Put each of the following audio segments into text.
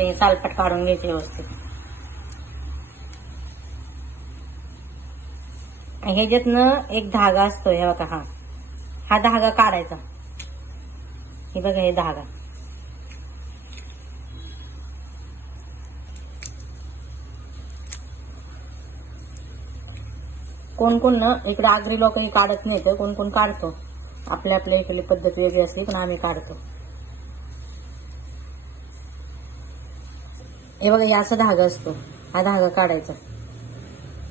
ते सालपट काढून घ्यायचे व्यवस्थित. ह्याच्यातनं एक धागा असतो, हे बघा, हा धागा काढायचा. हे बघा, हे धागा कोण कोण ना इकडे आगरी लोक काढत नाही, तर कोण कोण काढतो. आपल्या इकडली पद्धत वेगळी असते, पण आम्ही काढतो. हे बघा, हे असा धागा असतो, हा धागा काढायचा.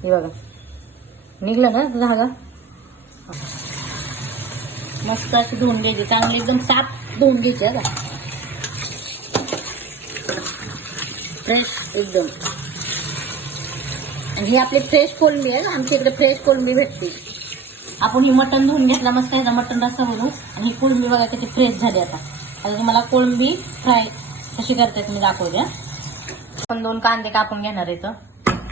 हे बघा, निघलं ना धागा. मस्त अशी धुवून घ्यायची, चांगली एकदम साफ धुवून घ्यायची. आता फ्रेश एकदम. ही आपली फ्रेश कोळंबी आहे. आमच्या इकडे फ्रेश कोळंबी भेटते. आपण ही मटण धुवून घेतला मस्त, ह्याचा मटण रस्सा बनवू. आणि ही कोळंबी बघा किती फ्रेश झाली. आता तुम्हाला कोळंबी फ्राय कशी करते तुम्ही दाखवते. आपण 2 कांदे कापून घेणार आहेत.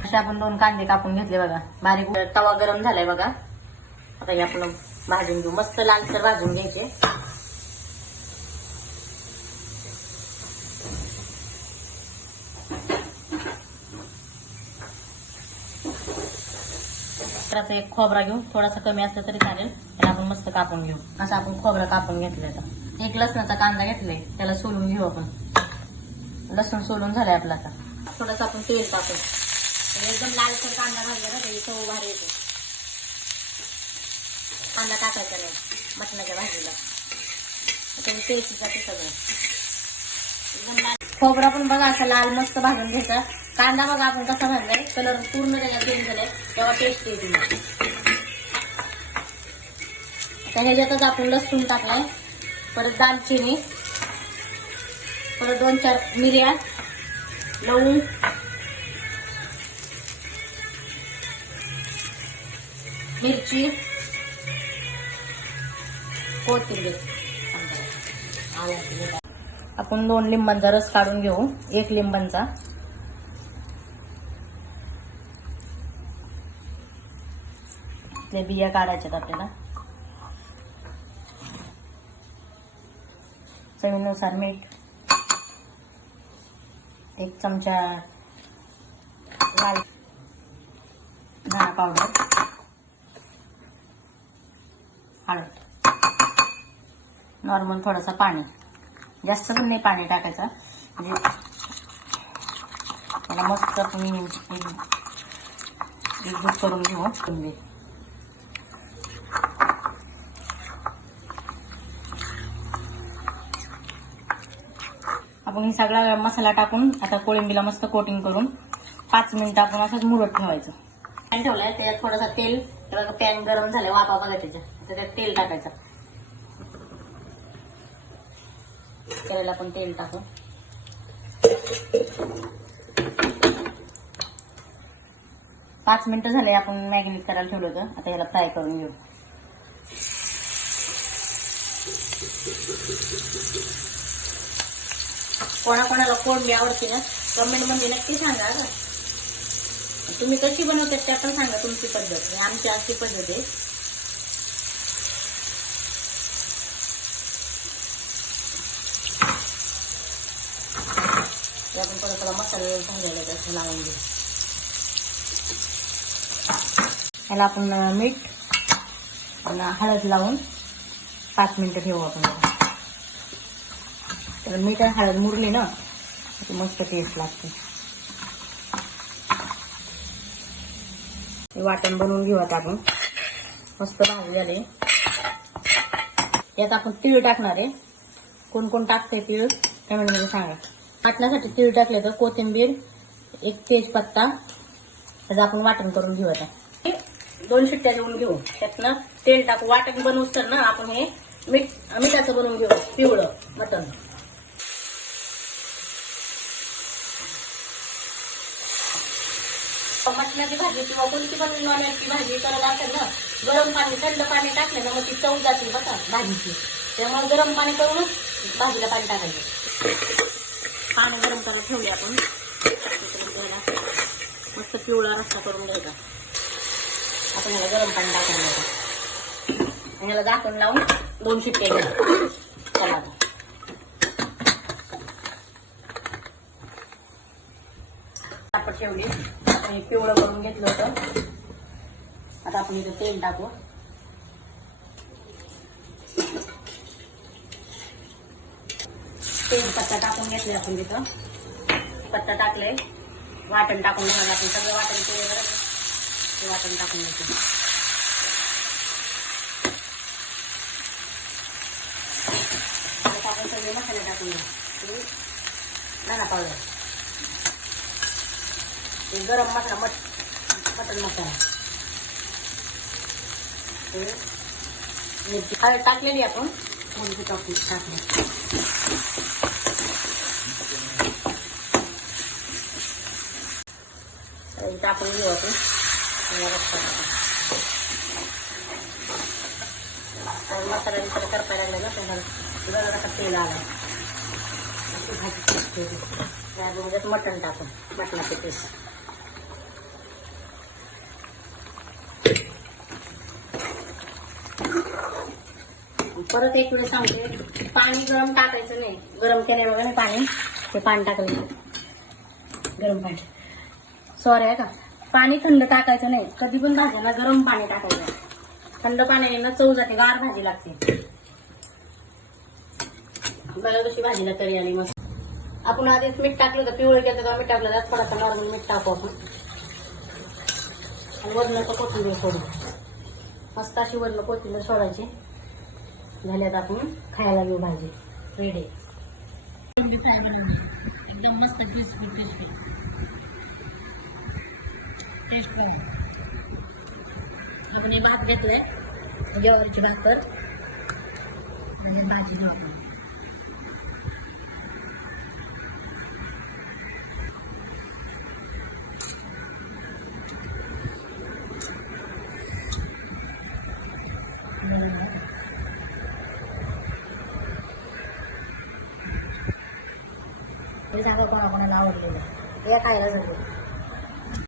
असे आपण 2 कांदे कापून घेतले बघा बारीक. तवा गरम झालाय बघा. आता हे आपण भाजून घेऊ, मस्त लालसर भाजून घ्यायचे. एक खोबरा घेऊ, थोडासा कमी असला तरी चालेल. त्याला आपण मस्त कापून घेऊ. असं आपण खोबरा कापून घेतलंय. आता एक लसणाचा कांदा घेतलाय, त्याला सोलून घेऊ आपण. लसूण सोलून झालाय आपला. आता थोडंसं आपण तेल टाकू. एकदम लालसर कांदा भाजला ना, त्याची चव भारी येते. कांदा टाकायचा नाही मटणाच्या भाजीला, टेस्ट जाते सगळं. एकदम लाल खोबरा पण बघा असा लाल मस्त भाजून घ्यायचा. कांदा बघा आपण कसा भाजलाय, कलर पूर्ण त्याला चेंज झालाय, तेव्हा टेस्ट येते. आता ह्याच्यातच आपण लसूण टाकलाय, परत दालचिनी, परत 2-4 मिऱ्या, लवंग, मिरची, कोथिंबीर. आपण 2 लिंबांचा रस काढून घेऊ. 1 लिंबांचा. ते बिया काढायच्यात आपल्याला. चवीनुसार मीठ, 1 चमचा लाल धना पावडर, हळद, नॉर्मल थोडंसं पाणी. जास्त पण नाही पाणी टाकायचं, म्हणजे त्याला मस्त आपण एकजूट करून घेऊ. आपण हे सगळा मसाला टाकून आता कोळंबीला मस्त कोटिंग करून 5 मिनिटं आपण असंच मुरत ठेवायचं. पॅन ठेवलाय, त्याच्यात थोडासा तेल. तेव्हा पॅन गरम झालाय, वाफा बघा त्याच्या. त्यात तेल टाकायचं. करायला आपण तेल टाकू. पाच मिनिटं झाले आपण मॅग्नेट करायला ठेवलं होतं. आता याला फ्राय करून घेऊ. कोणाकोणाला कोळंबी आवडते ना, कमेंट मध्ये नक्की सांगा. तुम्ही कशी बनवतात त्या पण सांगा, तुमची पद्धत. आमची अशी पद्धत आहे. आपण थोडा मसाला भाजायला त्याचं लावून घेऊ. याला आपण मीठ आणि हळद लावून 5 मिनिटं ठेवू आपण. तर मीठ आणि हळद मुरली ना, मस्त टेस्ट लागते. वाटण बनवून घेऊ आता आपण. मस्त भाजी झाले. यात आपण तीळ टाकणार आहे. कोण कोण टाकते तीळ कमेंट मध्ये सांगा. वाटण्यासाठी तीळ टाकले तर कोथिंबीर, 1 तेजपत्ता. त्याचं आपण वाटण करून घेऊ. आता 2 शिट्ट्या देऊन घेऊ. त्यातनं तेल टाकू. वाटण बनवूच तर ना आपण हे मिठाचं बनवून घेऊ, पिवळं मटण. मटणाची भाजी किंवा कोणती पण नॉनव्हेजची भाजी करायला असेल ना, गरम पाणी, थंड पाणी टाकलं ना मग ती चव जाते बघा भाजीची. त्यामुळे गरम पाणी करूनच भाजीला पाणी टाकायचं. पाणी गरम करायला ठेवले आपण. मस्त पिवळा रस्सा करून घ्यायचा. आपण याला गरम पाणी टाकून घ्यायचं. याला झाकण लावून 2 शिट्ट्या घ्यायच्या. चला ठेवली. आपण हे पिवळं करून घेतलं होतं. आता आपण इथं तेल टाकू. तेजपत्ता टाकून घेतले आपण तिथं. पत्ता टाकले. वाटण टाकून घ्यायला आपण सगळं वाटण केलं. ते वाटण टाकून घ्यायचं. आपण सगळे मसाले टाकून घेऊ. नाना पावडर, गरम मसाला, मटन मसाला, मिरची हळद टाकलेली आपण. मुलगी टाकली टाकून घेऊ आपण. मसाला नंतर करपायला लागला ना त्याला कसा तेल आला. भाजी त्याच्यात मटण टाकून मटणाचे पीस. परत एक वेळेस सांगते, पाणी गरम टाकायचं नाही. गरम केलं बघा ना पाणी, ते पाणी टाकायचं गरम पाणी. सॉरी आहे का, पाणी थंड टाकायचं नाही. कधी पण भाज्यांना गरम पाणी टाकायचं. थंड पाण्याने ना चव जाते, गार भाजी लागते. बघा कशी भाजीला तरी आली मस्त. आपण आधीच मीठ टाकलं होतं, पिवळं केलं तर मीठ टाकलं, त्यात थोडासा नॉर्मल मीठ टाकू आपण. आणि वरण कोथिंबीर सोडू. मस्त अशी वरण कोथिंबीर सोडायची. झाल्यात आपण खायला घेऊ भाजी रेडी. एकदम मस्त क्रिस्पी क्रिस्पी टेस्ट पाहू. आपण हे भात घेतोय, ज्वारीची भाकर म्हणजे भाजी घेऊ आपण. हे सांगा कोणाकोणाला आवडलेलं, हे खायला जाते.